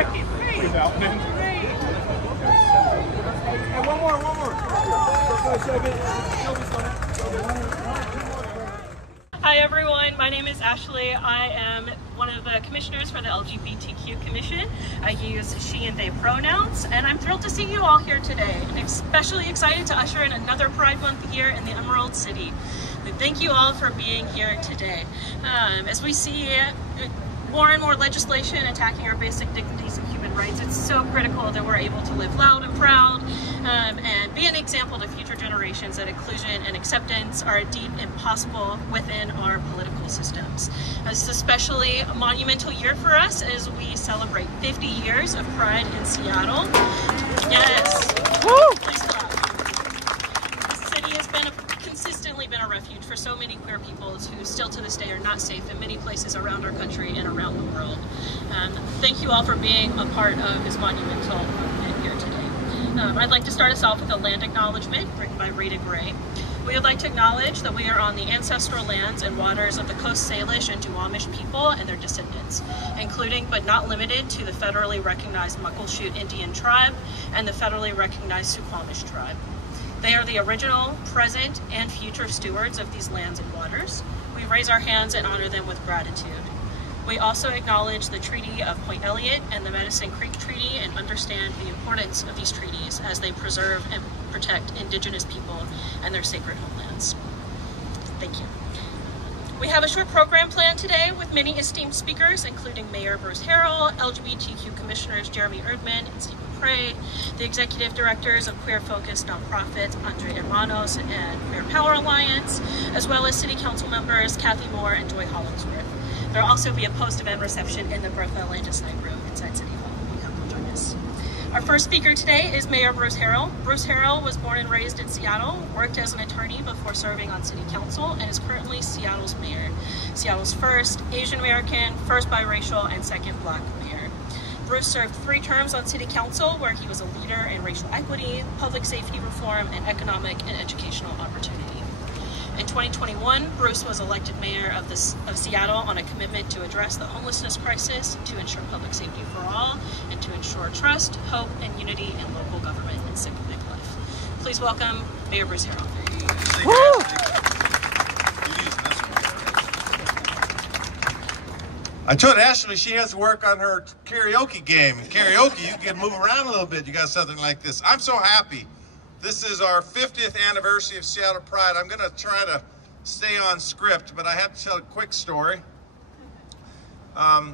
And one more. Hi everyone, my name is Ashley. I am one of the commissioners for the LGBTQ Commission. I use she and they pronouns, and I'm thrilled to see you all here today. I'm especially excited to usher in another Pride Month here in the Emerald City. And thank you all for being here today. As we see more and more legislation attacking our basic dignities and human rights, it's so critical that we're able to live loud and proud and be an example to future generations that inclusion and acceptance are indeed impossible within our political systems. This is especially a monumental year for us as we celebrate 50 years of Pride in Seattle. Yes. Woo! Please clap. The city has consistently been a refuge for so many queer peoples who still to this day are not safe in many places around our country and around the world. Thank you all for being a part of this monumental movement here today. I'd like to start us off with a land acknowledgement written by Rita Gray. We would like to acknowledge that we are on the ancestral lands and waters of the Coast Salish and Duwamish people and their descendants, including but not limited to the federally recognized Muckleshoot Indian tribe and the federally recognized Suquamish tribe. They are the original, present, and future stewards of these lands and waters. We raise our hands and honor them with gratitude. We also acknowledge the Treaty of Point Elliott and the Medicine Creek Treaty and understand the importance of these treaties as they preserve and protect Indigenous people and their sacred homelands. Thank you. We have a short program planned today with many esteemed speakers, including Mayor Bruce Harrell, LGBTQ Commissioners Jeremy Erdman and Stephen Prey, the Executive Directors of queer-focused nonprofits Andriod and Queer Power Alliance, as well as City Council members Kathy Moore and Joy Hollingsworth. There will also be a post-event reception in the Bertha Landis Night Room inside City Hall. We hope you'll join us. Our first speaker today is Mayor Bruce Harrell. Bruce Harrell was born and raised in Seattle, worked as an attorney before serving on City Council, and is currently Seattle's mayor. Seattle's first Asian American, first biracial, and second Black mayor. Bruce served 3 terms on City Council, where he was a leader in racial equity, public safety reform, and economic and educational opportunity. In 2021, Bruce was elected mayor of Seattle on a commitment to address the homelessness crisis, to ensure public safety for all, and to ensure trust, hope, and unity in local government and civic life. Please welcome Mayor Bruce Harrell. I told Ashley she has to work on her karaoke game. In karaoke, you can move around a little bit. You got something like this. I'm so happy. This is our 50th anniversary of Seattle Pride. I'm going to try to stay on script, but I have to tell a quick story. A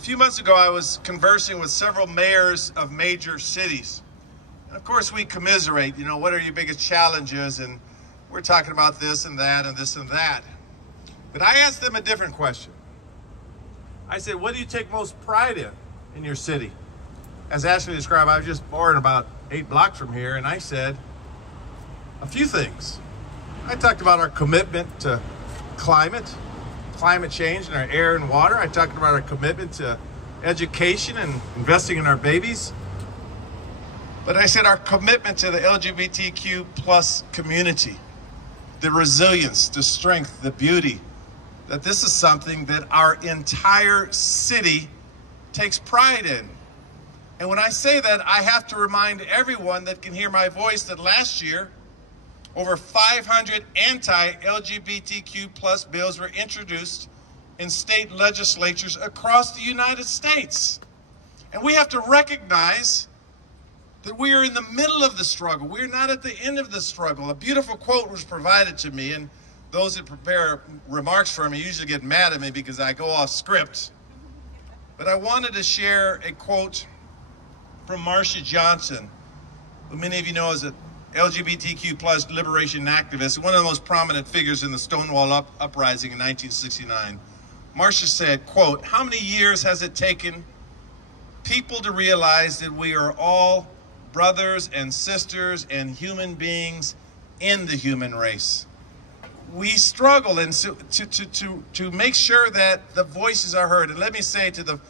few months ago, I was conversing with several mayors of major cities. And of course, we commiserate, what are your biggest challenges? And we're talking about this and that and this and that. But I asked them a different question. I said, what do you take most pride in your city? As Ashley described, I was just born about 8 blocks from here, and I said a few things. I talked about our commitment to climate change and our air and water. I talked about our commitment to education and investing in our babies. But I said our commitment to the LGBTQ plus community, the resilience, the strength, the beauty, that this is something that our entire city takes pride in. And when I say that, I have to remind everyone that can hear my voice that last year, over 500 anti-LGBTQ plus bills were introduced in state legislatures across the United States. And we have to recognize that we are in the middle of the struggle. We're not at the end of the struggle. A beautiful quote was provided to me, and those that prepare remarks for me usually get mad at me because I go off script. But I wanted to share a quote from Marsha Johnson, who many of you know is an LGBTQ plus liberation activist, one of the most prominent figures in the Stonewall Uprising in 1969. Marsha said, quote, "How many years has it taken people to realize that we are all brothers and sisters and human beings in the human race? We struggle and to make sure that the voices are heard." And let me say to the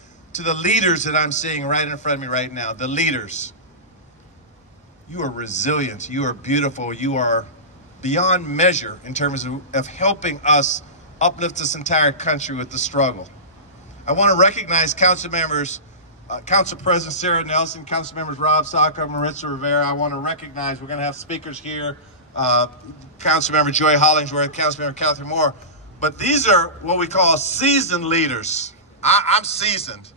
leaders that I'm seeing right in front of me right now, the leaders, you are resilient, you are beautiful, you are beyond measure in terms of helping us uplift this entire country with the struggle. I want to recognize council members Council President Sarah Nelson, Council Members Rob Saka, Maritza Rivera. I want to recognize, we're going to have speakers here, Council Member Joy Hollingsworth, Council Member Catherine Moore, but these are what we call seasoned leaders. I'm seasoned.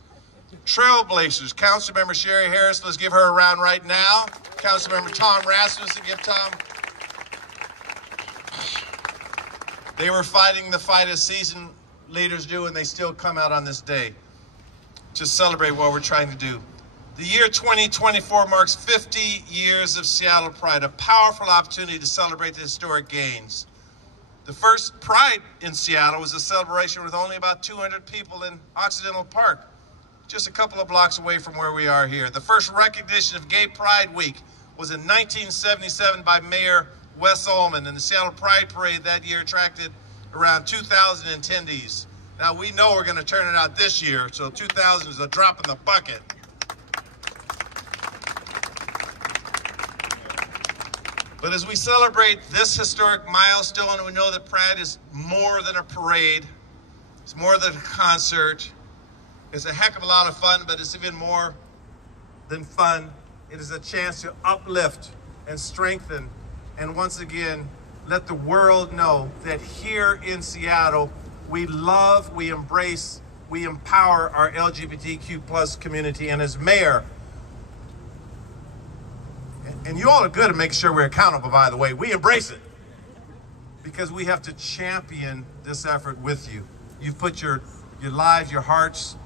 Trailblazers, Council Member Sherry Harris, let's give her a round right now. Council Member Tom Rasmussen, give Tom. They were fighting the fight as seasoned leaders do, and they still come out on this day to celebrate what we're trying to do. The year 2024 marks 50 years of Seattle Pride, a powerful opportunity to celebrate the historic gains. The first Pride in Seattle was a celebration with only about 200 people in Occidental Park, just a couple of blocks away from where we are here. The first recognition of Gay Pride Week was in 1977 by Mayor Wes Ullman, and the Seattle Pride Parade that year attracted around 2,000 attendees. Now we know we're going to turn it out this year, so 2,000 is a drop in the bucket. But as we celebrate this historic milestone, we know that Pride is more than a parade. It's more than a concert. It's a heck of a lot of fun, but it's even more than fun. It is a chance to uplift and strengthen, and once again, let the world know that here in Seattle, we love, we embrace, we empower our LGBTQ plus community. And as mayor, and you all are good at making sure we're accountable, by the way, we embrace it because we have to champion this effort with you. You've put your lives, your hearts,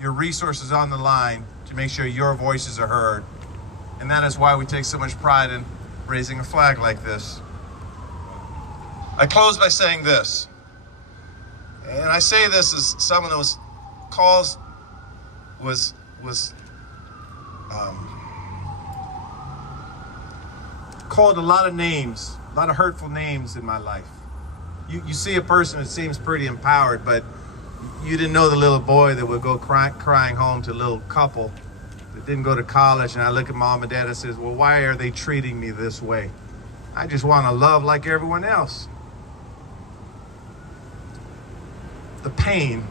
your resources on the line to make sure your voices are heard. And that is why we take so much pride in raising a flag like this. I close by saying this. And I say this as someone that was called a lot of names, a lot of hurtful names in my life. You see a person that seems pretty empowered, but you didn't know the little boy that would go crying home to a little couple that didn't go to college, and I look at mom and dad and says, well, why are they treating me this way? I just want to love like everyone else. The pain,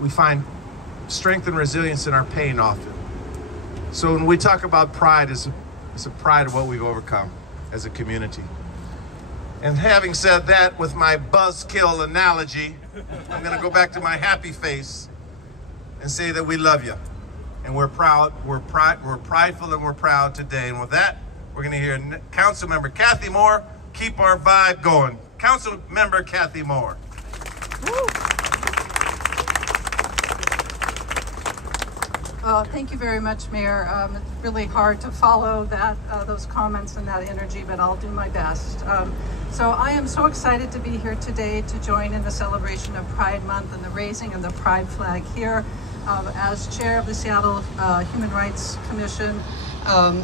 we find strength and resilience in our pain often. So when we talk about pride, it's a pride of what we've overcome as a community. And having said that, with my buzzkill analogy, I'm going to go back to my happy face and say that we love you. And we're proud, we're prideful, and we're proud today. And with that, we're going to hear Council Member Kathy Moore keep our vibe going. Council Member Kathy Moore. Woo. Thank you very much, Mayor. It's really hard to follow that those comments and that energy, but I'll do my best. So I am so excited to be here today to join in the celebration of Pride Month and the raising of the Pride flag here. As chair of the Seattle Human Rights Commission,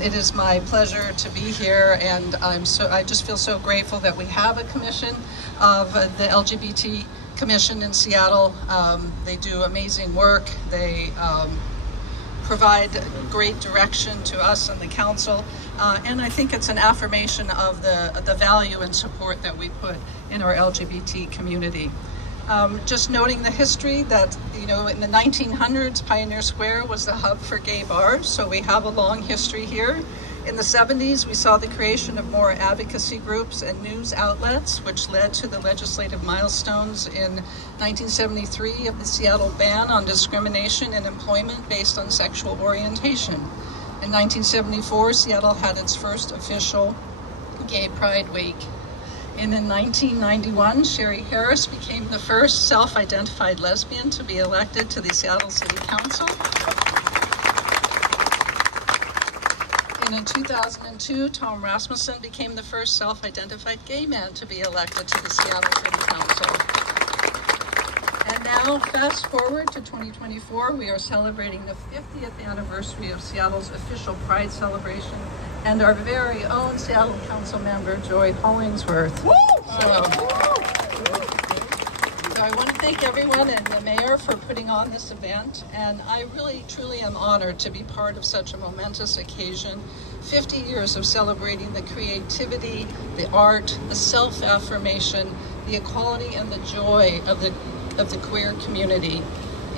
it is my pleasure to be here, and I just feel so grateful that we have a commission of the LGBT Commission in Seattle. They do amazing work. They provide great direction to us and the council, and I think it's an affirmation of the value and support that we put in our LGBT community. Just noting the history that, you know, in the 1900s, Pioneer Square was the hub for gay bars, so we have a long history here. In the 70s, we saw the creation of more advocacy groups and news outlets, which led to the legislative milestones in 1973 of the Seattle ban on discrimination in employment based on sexual orientation. In 1974, Seattle had its first official Gay Pride Week. And in 1991, Sherry Harris became the first self-identified lesbian to be elected to the Seattle City Council. And in 2002, Tom Rasmussen became the first self-identified gay man to be elected to the Seattle City Council. And now, fast forward to 2024, we are celebrating the 50th anniversary of Seattle's official Pride celebration, and our very own Seattle Council member, Joy Hollingsworth. So I want to thank everyone and the mayor for putting on this event, and I really, truly am honored to be part of such a momentous occasion. 50 years of celebrating the creativity, the art, the self-affirmation, the equality, and the joy of the queer community.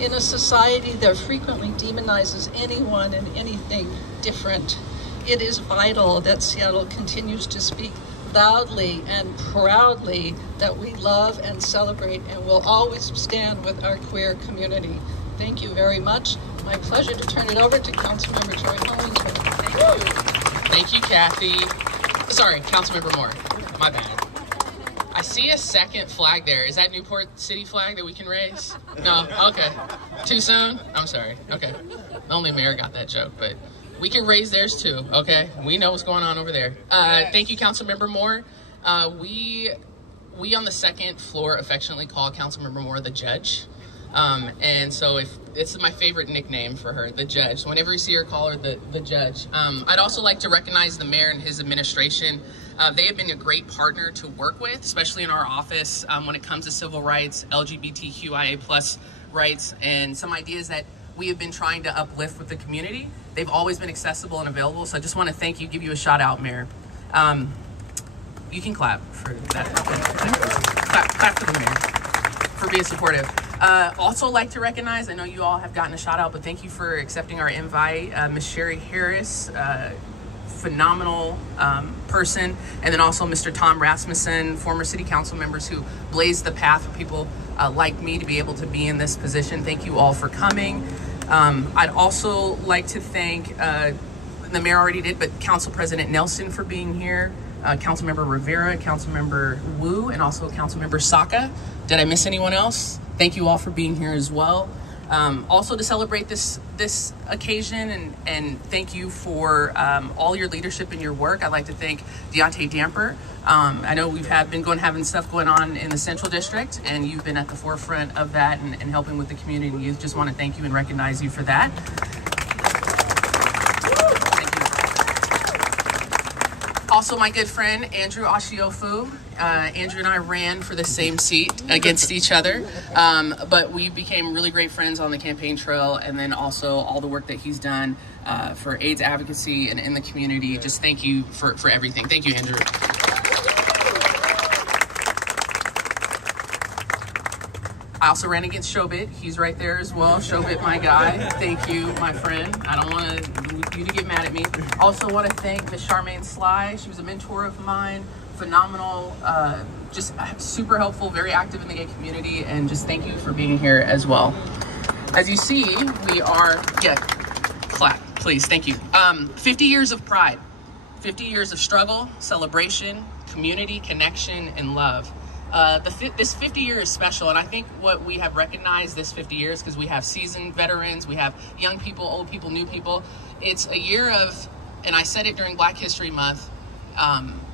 In a society that frequently demonizes anyone and anything different, it is vital that Seattle continues to speak loudly and proudly that we love and celebrate and will always stand with our queer community. Thank you very much. My pleasure to turn it over to Councilmember Joy Hollingsworth. Thank you. Thank you, Kathy. Sorry, Councilmember Moore. My bad. I see a second flag there. Is that Newport City flag that we can raise? No? Okay. Too soon? I'm sorry. Okay. Only Mayor got that joke, but we can raise theirs too, okay? We know what's going on over there. Thank you, Councilmember Moore. We on the second floor affectionately call Councilmember Moore the judge. And so if this is my favorite nickname for her, the judge. So whenever you see her, call her the judge. I'd also like to recognize the mayor and his administration. They have been a great partner to work with, especially in our office when it comes to civil rights, LGBTQIA+ rights, and some ideas that we have been trying to uplift with the community. They've always been accessible and available, so I just want to thank you, give you a shout out, Mayor. You can clap for that. Clap for the mayor for being supportive. Also like to recognize, I know you all have gotten a shout out, but thank you for accepting our invite. Ms. Sherry Harris, phenomenal person, and then also Mr. Tom Rasmussen, former city council members who blazed the path for people like me to be able to be in this position. Thank you all for coming. I'd also like to thank, the mayor already did, but Council President Nelson for being here, Councilmember Rivera, Councilmember Wu, and also Councilmember Saka. Did I miss anyone else? Thank you all for being here as well. Also to celebrate this occasion and thank you for all your leadership and your work. I'd like to thank Deontay Damper. I know we've having stuff going on in the Central District, and you've been at the forefront of that and helping with the community and youth. Just want to thank you and recognize you for that. Also, my good friend, Andrew Ashiofu. Andrew and I ran for the same seat against each other, but we became really great friends on the campaign trail, and then also all the work that he's done for AIDS advocacy and in the community. Just thank you for everything. Thank you, Andrew. I also ran against Shobit. He's right there as well. Shobit, my guy. Thank you, my friend. I don't want you to get mad at me. Also want to thank Ms. Charmaine Sly. She was a mentor of mine. Phenomenal, just super helpful, very active in the gay community, and just thank you for being here as well. As you see, we are, clap, please, thank you. 50 years of pride, 50 years of struggle, celebration, community, connection, and love. This 50 year is special, and I think what we have recognized this 50 years, because we have seasoned veterans, we have young people, old people, new people. It's a year of, and I said it during Black History Month,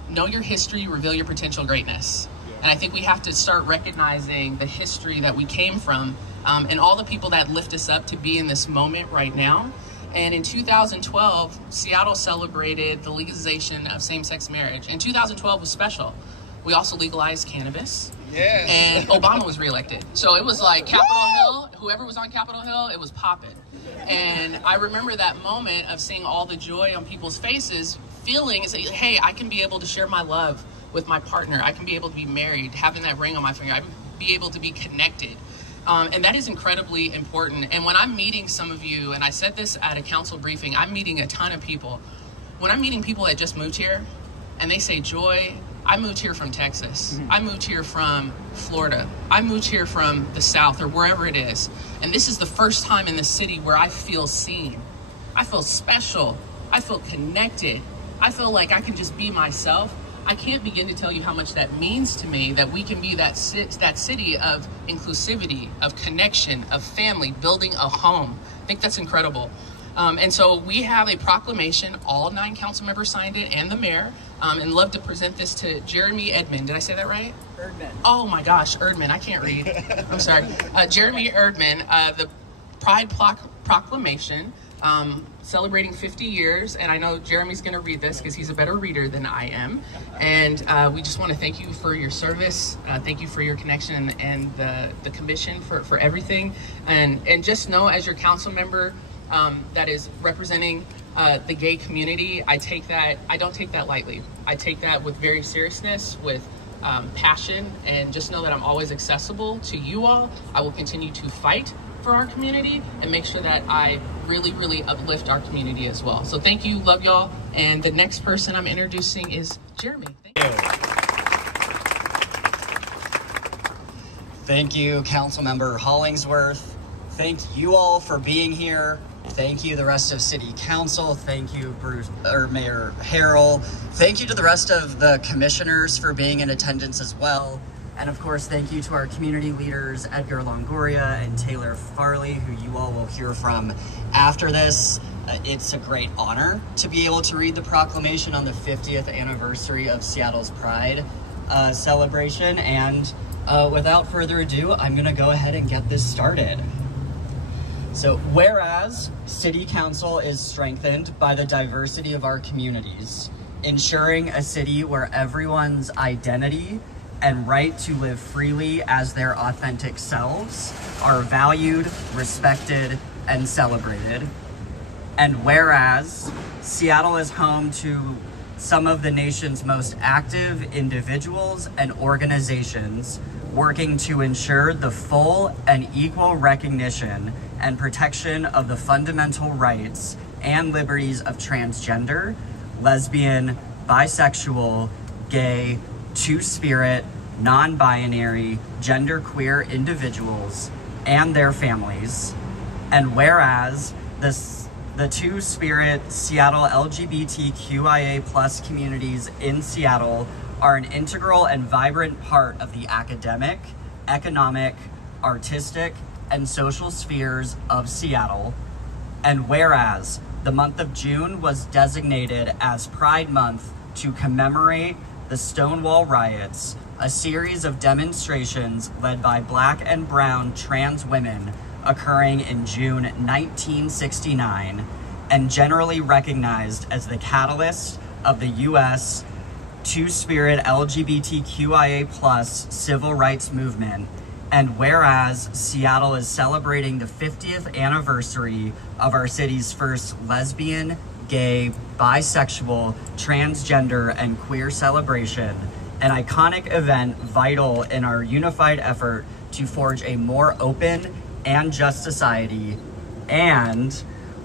know your history, reveal your potential greatness. And I think we have to start recognizing the history that we came from and all the people that lift us up to be in this moment right now. And in 2012, Seattle celebrated the legalization of same-sex marriage. And 2012 was special. We also legalized cannabis. Yes. And Obama was reelected. So it was like Capitol Hill, whoever was on Capitol Hill, it was popping. And I remember that moment of seeing all the joy on people's faces, feeling, it's like, hey, I can be able to share my love with my partner. I can be able to be married, having that ring on my finger. I can be able to be connected. And that is incredibly important. And when I'm meeting some of you, and I said this at a council briefing, I'm meeting a ton of people. When I'm meeting people that just moved here, and they say, Joy, I moved here from Texas. I moved here from Florida. I moved here from the South or wherever it is. And this is the first time in the city where I feel seen. I feel special. I feel connected. I feel like I can just be myself. I can't begin to tell you how much that means to me, that we can be that city of inclusivity, of connection, of family, building a home. I think that's incredible. And so we have a proclamation. All 9 council members signed it, and the mayor, and love to present this to Jeremy Erdman. Did I say that right? Erdman. Oh my gosh, Erdman. I can't read. I'm sorry. Jeremy Erdman, the Pride Proclamation, celebrating 50 years. And I know Jeremy's going to read this because he's a better reader than I am. And we just want to thank you for your service. Thank you for your connection and the commission for everything. And just know, as your council member, that is representing the gay community, I don't take that lightly. I take that with very seriousness, with passion, and just know that I'm always accessible to you all. I will continue to fight for our community and make sure that I really, really uplift our community as well. So thank you, love y'all. And the next person I'm introducing is Jeremy. Thank you. Thank you, Councilmember Hollingsworth. Thank you all for being here. Thank you, the rest of City Council. Thank you, Mayor Harrell. Thank you to the rest of the commissioners for being in attendance as well. And of course, thank you to our community leaders, Edgar Longoria and Taylor Farley, who you all will hear from after this. It's a great honor to be able to read the proclamation on the 50th anniversary of Seattle's Pride celebration. And without further ado, I'm gonna go ahead and get this started. So, whereas City Council is strengthened by the diversity of our communities, ensuring a city where everyone's identity and right to live freely as their authentic selves are valued, respected, and celebrated. And whereas Seattle is home to some of the nation's most active individuals and organizations working to ensure the full and equal recognition and protection of the fundamental rights and liberties of transgender, lesbian, bisexual, gay, two-spirit, non-binary, genderqueer individuals and their families. And whereas the two-spirit Seattle LGBTQIA+ communities in Seattle are an integral and vibrant part of the academic, economic, artistic, and social spheres of Seattle. And whereas the month of June was designated as Pride Month to commemorate the Stonewall riots, a series of demonstrations led by Black and brown trans women occurring in June 1969, and generally recognized as the catalyst of the U.S. two-spirit LGBTQIA+ civil rights movement. And whereas Seattle is celebrating the 50th anniversary of our city's first lesbian, gay, bisexual, transgender, and queer celebration, an iconic event vital in our unified effort to forge a more open and just society. And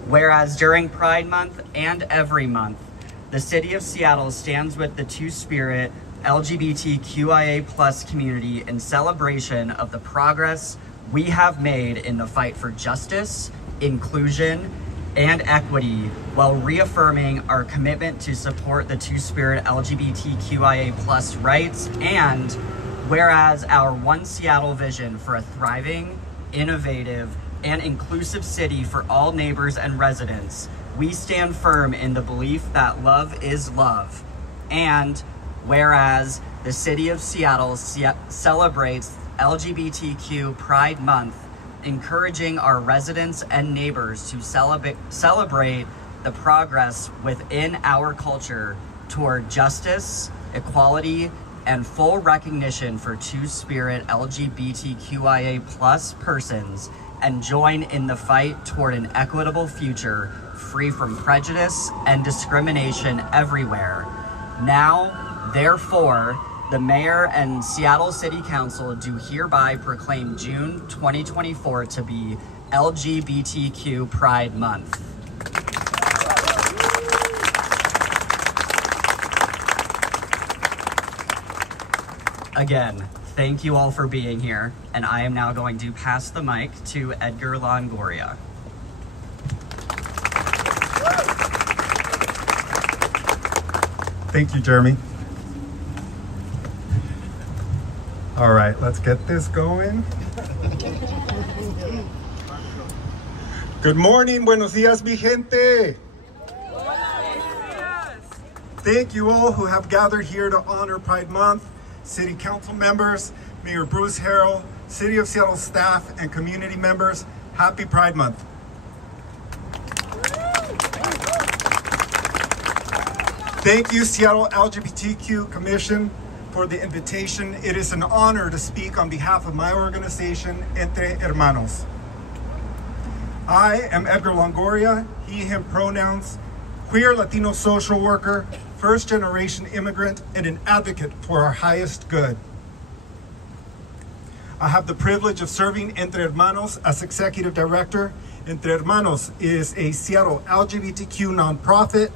whereas during Pride Month and every month, the city of Seattle stands with the two-spirit LGBTQIA+ community in celebration of the progress we have made in the fight for justice, inclusion, and equity, while reaffirming our commitment to support the two-spirit LGBTQIA+ rights. And whereas our One Seattle vision for a thriving, innovative, and inclusive city for all neighbors and residents, we stand firm in the belief that love is love. And whereas the city of Seattle celebrates LGBTQ Pride Month, encouraging our residents and neighbors to celebrate the progress within our culture toward justice, equality, and full recognition for two-spirit LGBTQIA+ persons, and join in the fight toward an equitable future free from prejudice and discrimination everywhere. Now, therefore, the Mayor and Seattle City Council do hereby proclaim June 2024 to be LGBTQ Pride Month. Again, thank you all for being here, and I am now going to pass the mic to Edgar Longoria. Thank you, Jeremy. All right, let's get this going. Good morning, buenos dias, mi gente. Thank you all who have gathered here to honor Pride Month, City Council members, Mayor Bruce Harrell, City of Seattle staff, and community members. Happy Pride Month. Thank you, Seattle LGBTQ Commission, for the invitation. It is an honor to speak on behalf of my organization, Entre Hermanos. I am Edgar Longoria, he, him pronouns, queer Latino social worker, first-generation immigrant, and an advocate for our highest good. I have the privilege of serving Entre Hermanos as Executive Director. Entre Hermanos is a Seattle LGBTQ nonprofit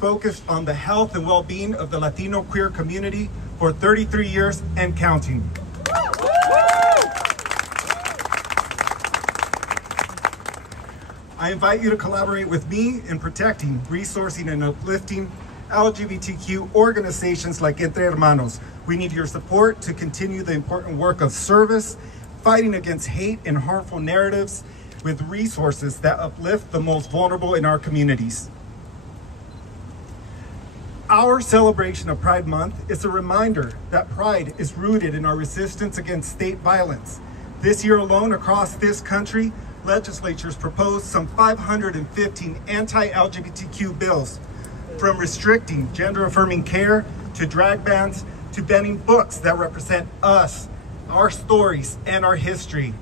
focused on the health and well-being of the Latino queer community for 33 years and counting. I invite you to collaborate with me in protecting, resourcing, and uplifting LGBTQ organizations like Entre Hermanos. We need your support to continue the important work of service, fighting against hate and harmful narratives with resources that uplift the most vulnerable in our communities. Our celebration of Pride Month is a reminder that pride is rooted in our resistance against state violence. This year alone, across this country, legislatures proposed some 515 anti-LGBTQ bills, from restricting gender-affirming care to drag bans to banning books that represent us, our stories, and our history.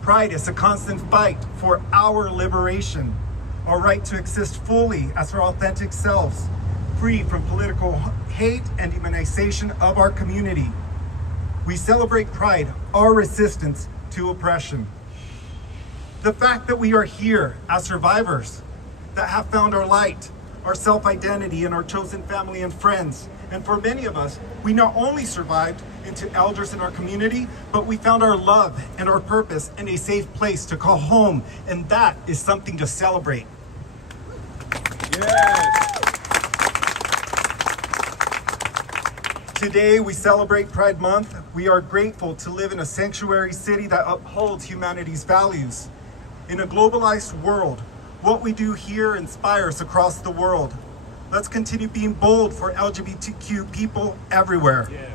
Pride is a constant fight for our liberation, our right to exist fully as our authentic selves, free from political hate and demonization of our community. We celebrate Pride, our resistance to oppression. The fact that we are here as survivors that have found our light, our self-identity, and our chosen family and friends. And for many of us, we not only survived into elders in our community, but we found our love and our purpose in a safe place to call home. And that is something to celebrate. Yes. Today, we celebrate Pride Month. We are grateful to live in a sanctuary city that upholds humanity's values. In a globalized world, what we do here inspires across the world. Let's continue being bold for LGBTQ people everywhere. Yeah.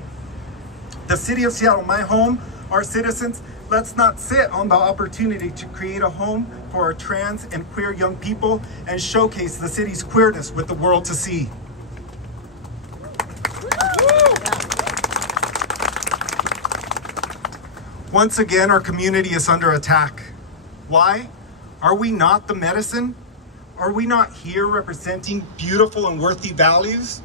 The city of Seattle, my home, our citizens, let's not sit on the opportunity to create a home for our trans and queer young people and showcase the city's queerness with the world to see. Once again, our community is under attack. Why? Are we not the medicine? Are we not here representing beautiful and worthy values?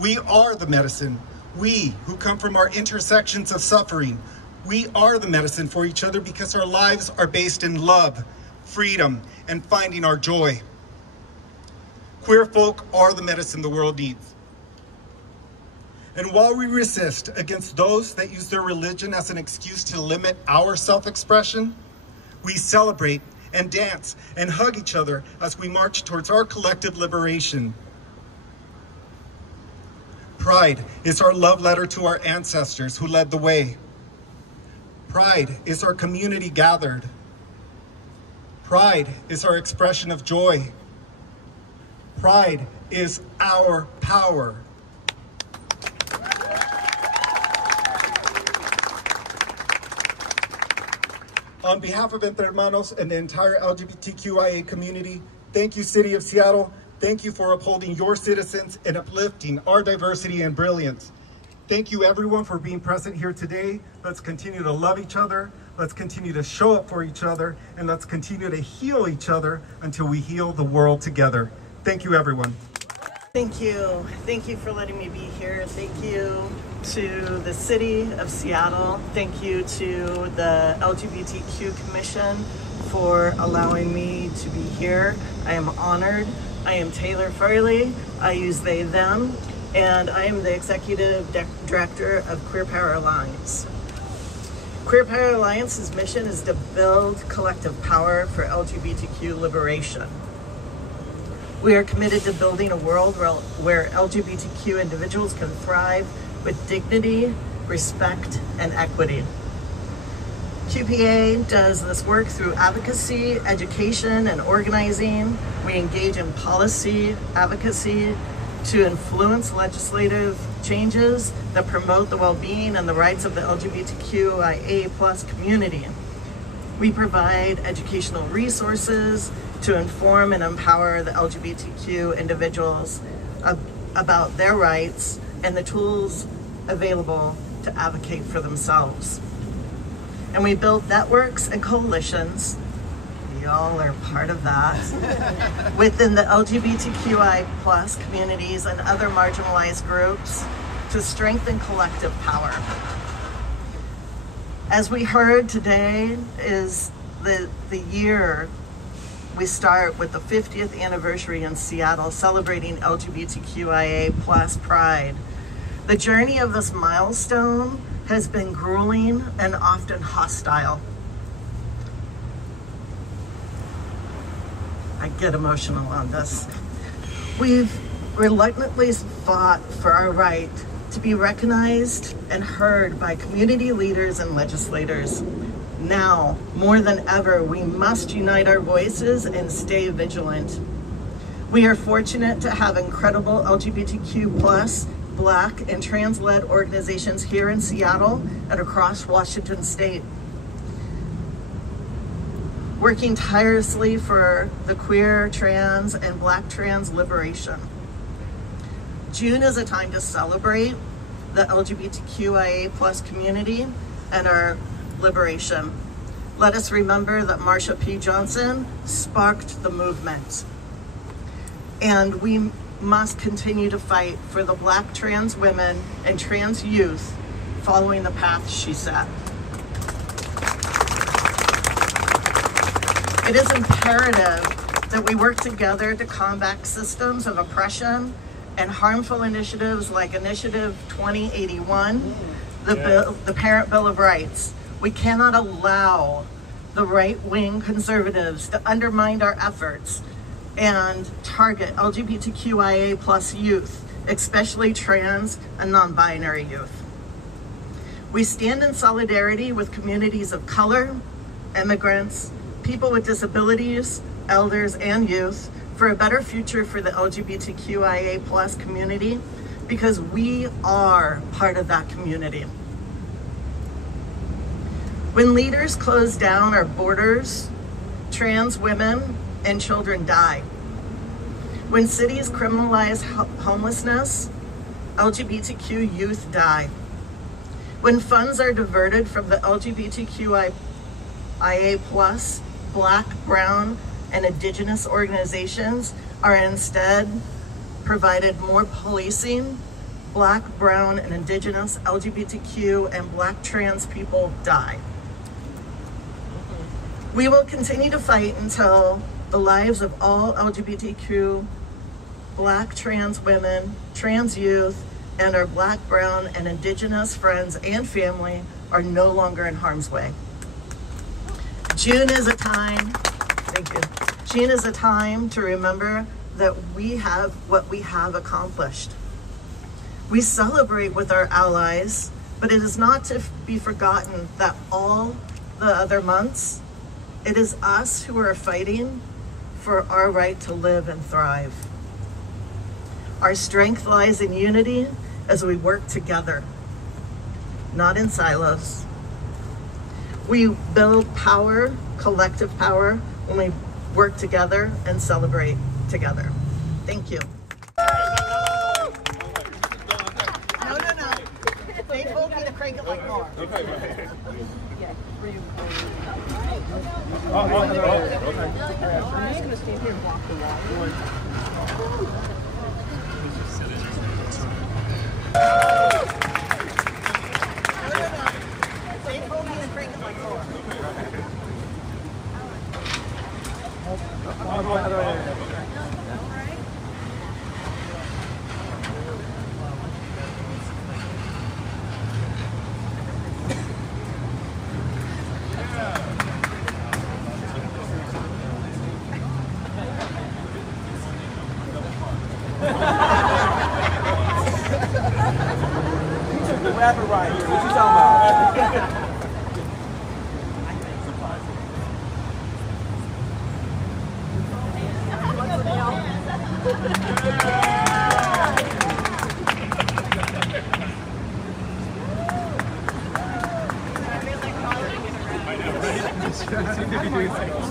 We are the medicine. We, who come from our intersections of suffering, we are the medicine for each other because our lives are based in love, freedom, and finding our joy. Queer folk are the medicine the world needs. And while we resist against those that use their religion as an excuse to limit our self-expression, we celebrate and dance and hug each other as we march towards our collective liberation. Pride is our love letter to our ancestors who led the way. Pride is our community gathered. Pride is our expression of joy. Pride is our power. On behalf of Entre Hermanos and the entire LGBTQIA community, thank you, City of Seattle. Thank you for upholding your citizens and uplifting our diversity and brilliance. Thank you, everyone, for being present here today. Let's continue to love each other. Let's continue to show up for each other. And let's continue to heal each other until we heal the world together. Thank you, everyone. Thank you. Thank you for letting me be here. Thank you to the City of Seattle. Thank you to the LGBTQ Commission for allowing me to be here. I am honored. I am Taylor Farley. I use they, them, and I am the Executive Director of Queer Power Alliance. Queer Power Alliance's mission is to build collective power for LGBTQ liberation. We are committed to building a world where LGBTQ individuals can thrive with dignity, respect, and equity. QPA does this work through advocacy, education, and organizing. We engage in policy advocacy to influence legislative changes that promote the well-being and the rights of the LGBTQIA+ community. We provide educational resources to inform and empower the LGBTQ individuals about their rights and the tools available to advocate for themselves. And we build networks and coalitions, y'all are part of that, within the LGBTQI+ communities and other marginalized groups to strengthen collective power. As we heard, today is the year we start with the 50th anniversary in Seattle, celebrating LGBTQIA+ pride. The journey of this milestone has been grueling and often hostile. I get emotional on this. We've reluctantly fought for our right to be recognized and heard by community leaders and legislators. Now, more than ever, we must unite our voices and stay vigilant. We are fortunate to have incredible LGBTQ+, Black and trans-led organizations here in Seattle and across Washington State, working tirelessly for the queer, trans, and Black trans liberation. June is a time to celebrate the LGBTQIA+ community and our liberation. Let us remember that Marsha P. Johnson sparked the movement. And we must continue to fight for the Black trans women and trans youth following the path she set. It is imperative that we work together to combat systems of oppression and harmful initiatives like Initiative 2081, the Parent Bill of Rights. We cannot allow the right-wing conservatives to undermine our efforts and target LGBTQIA+ youth, especially trans and non-binary youth. We stand in solidarity with communities of color, immigrants, people with disabilities, elders, and youth for a better future for the LGBTQIA+ community, because we are part of that community. When leaders close down our borders, trans women and children die. When cities criminalize homelessness, LGBTQ youth die. When funds are diverted from the LGBTQIA+, Black, Brown, and Indigenous organizations are instead provided more policing, Black, Brown, and Indigenous, LGBTQ, and Black trans people die. We will continue to fight until the lives of all LGBTQ, Black trans women, trans youth, and our Black, Brown, and Indigenous friends and family are no longer in harm's way. June is a time, thank you. June is a time to remember that we have what we have accomplished. We celebrate with our allies, but it is not to be forgotten that all the other months, it is us who are fighting for our right to live and thrive. Our strength lies in unity as we work together, not in silos. We build power, collective power, when we work together and celebrate together. Thank you. No. They told me to crank it like more. I'm just gonna stand here and block the wall. They told me to crank it like more. Rapper right here. What you talking about?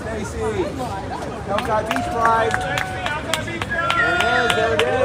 Stacy, Elkai Beach Pride. There it is.